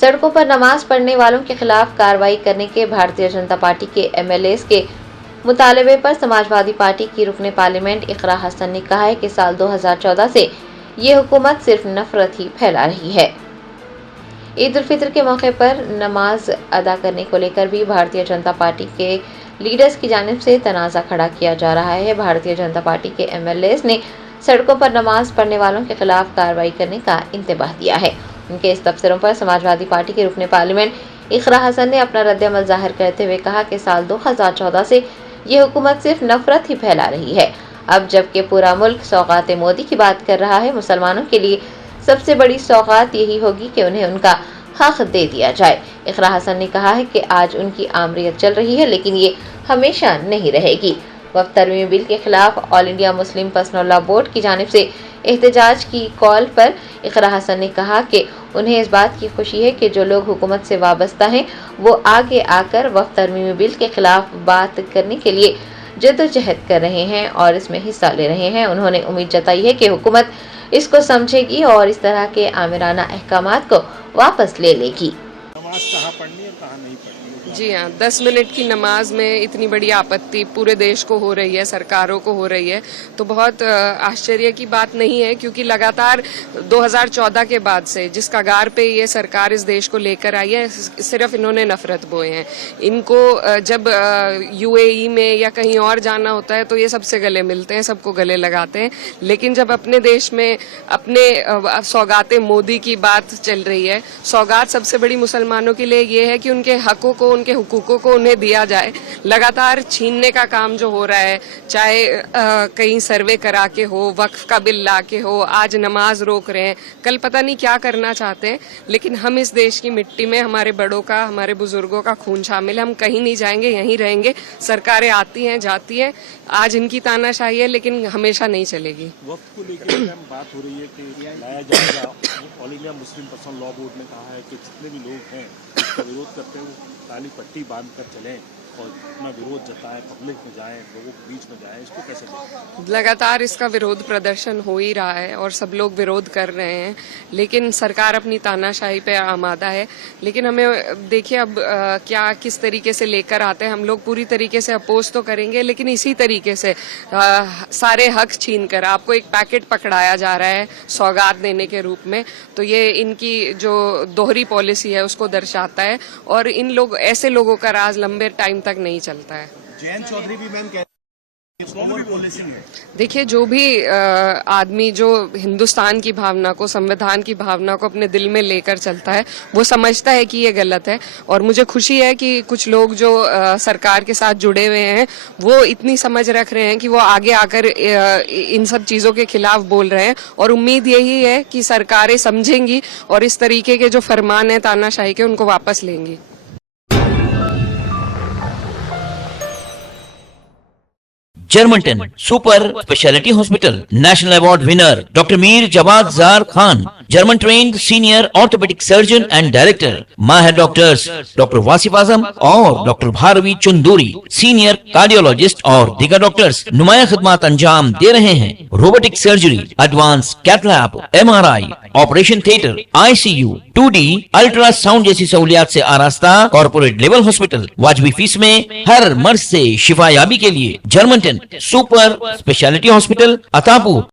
सड़कों पर नमाज पढ़ने वालों के खिलाफ कार्रवाई करने के भारतीय जनता पार्टी के एमएलए के मुतालबे पर समाजवादी पार्टी की रुकने पार्लियामेंट इकरा हसन ने कहा है कि साल 2014 से ये हुकूमत सिर्फ नफरत ही फैला रही है। ईद उल फितर के मौके पर नमाज अदा करने को लेकर भी भारतीय जनता पार्टी के लीडर्स की जानिब से तनाज़ा खड़ा किया जा रहा है। भारतीय जनता पार्टी के एमएलए ने सड़कों पर नमाज पढ़ने वालों के खिलाफ कार्रवाई करने का इंतबाह दिया है। उनके इस तबसरों पर समाजवादी पार्टी के रुकने पार्लियामेंट इकरा हसन ने अपना रद्द-ए-अमल जाहिर करते हुए कहा कि साल 2014 से ये हुकूमत सिर्फ नफरत ही फैला रही है। अब जबकि पूरा मुल्क सौगात मोदी की बात कर रहा है, मुसलमानों के लिए सबसे बड़ी सौगात यही होगी कि उन्हें उनका हक दे दिया जाए। इकरा हसन ने कहा है कि आज उनकी आमरीत चल रही है, लेकिन ये हमेशा नहीं रहेगी। वक्फ तरमीमी बिल के खिलाफ all India Muslim personal law board की जानिब से एहतजाज की कॉल पर इकरा हसन ने कहा कि उन्हें इस बात की खुशी है कि जो लोग हुकूमत से वाबस्ता हैं वो आगे आकर वक्फ तरमीमी बिल के खिलाफ बात करने के लिए जद्दोजहद कर रहे हैं और इसमें हिस्सा ले रहे हैं। उन्होंने उम्मीद जताई है कि हुकूमत इसको समझेगी और इस तरह के आमिराना अहकामात को वापस ले लेगी। नमाज कहाँ पढ़नी और कहाँ नहीं पढ़नी? जी हाँ, 10 मिनट की नमाज में इतनी बड़ी आपत्ति पूरे देश को हो रही है, सरकारों को हो रही है, तो बहुत आश्चर्य की बात नहीं है, क्योंकि लगातार 2014 के बाद से जिस कगार पे ये सरकार इस देश को लेकर आई है, सिर्फ इन्होंने नफरत बोए हैं। इनको जब यूएई में या कहीं और जाना होता है तो ये सबसे गले मिलते हैं, सबको गले लगाते हैं, लेकिन जब अपने देश में अपने सौगाते मोदी की बात चल रही है, सौगात सबसे बड़ी मुसलमानों के लिए ये है कि उनके हकों को, उनके हुकूकों को उन्हें दिया जाए। लगातार छीनने का काम जो हो रहा है, चाहे कहीं सर्वे करा के हो, वक्फ का बिल ला के हो, आज नमाज रोक रहे हैं, कल पता नहीं क्या करना चाहते हैं, लेकिन हम इस देश की मिट्टी में हमारे बड़ों का, हमारे बुजुर्गों का खून शामिल है। हम कहीं नहीं जाएंगे, यहीं रहेंगे। सरकारें आती हैं, जाती हैं, आज इनकी तानाशाही है, लेकिन हमेशा नहीं चलेगी। वक्त को लेकर बात हो रही है कि लाया जाएगा। All India Muslim personal law board ने कहा है कि जितने भी लोग हैं इसका विरोध करते हैं वो काली पट्टी बांध कर चलें और अपना विरोध जताएं, पब्लिक में जाएं, लोगों के बीच में जाएं। इसको कैसे देखें? लगातार इसका विरोध प्रदर्शन हो ही रहा है और सब लोग विरोध कर रहे हैं, लेकिन सरकार अपनी तानाशाही पे आमादा है। लेकिन हमें देखिए अब क्या किस तरीके से लेकर आते हैं। हम लोग पूरी तरीके से अपोज तो करेंगे, लेकिन इसी तरीके से सारे हक छीन कर आपको एक पैकेट पकड़ाया जा रहा है सौगात देने के रूप में, तो ये इनकी जो दोहरी पॉलिसी है उसको दर्शाता है और इन लोग ऐसे लोगों का राज लंबे टाइम तक नहीं चलता है। जैन चौधरी भी मैम पॉलिसिंग है। देखिए, जो भी आदमी जो हिंदुस्तान की भावना को, संविधान की भावना को अपने दिल में लेकर चलता है, वो समझता है कि ये गलत है। और मुझे खुशी है कि कुछ लोग जो सरकार के साथ जुड़े हुए हैं वो इतनी समझ रख रहे हैं कि वो आगे आकर इन सब चीजों के खिलाफ बोल रहे हैं। और उम्मीद यही है कि सरकारें समझेंगी और इस तरीके के जो फरमान है तानाशाही के, उनको वापस लेंगी। Germanten super speciality hospital, national award winner doctor Mir Jawad Zar Khan, German trained senior orthopaedic surgeon and director, माहिर डॉक्टर्स डॉक्टर वासिफ आजम और doctor Bharvi Chanduri, senior cardiologist और दीगर डॉक्टर्स नुमाया खिदमत अंजाम दे रहे हैं। Robotic surgery, advance cath lab, MRI, operation theatre, ICU, 2D ultrasound जैसी सहूलियात से आरास्ता कॉर्पोरेट लेवल हॉस्पिटल। वाजबी फीस में हर मर्ज से शिफायाबी के लिए Germanton super speciality hospital, Attapur.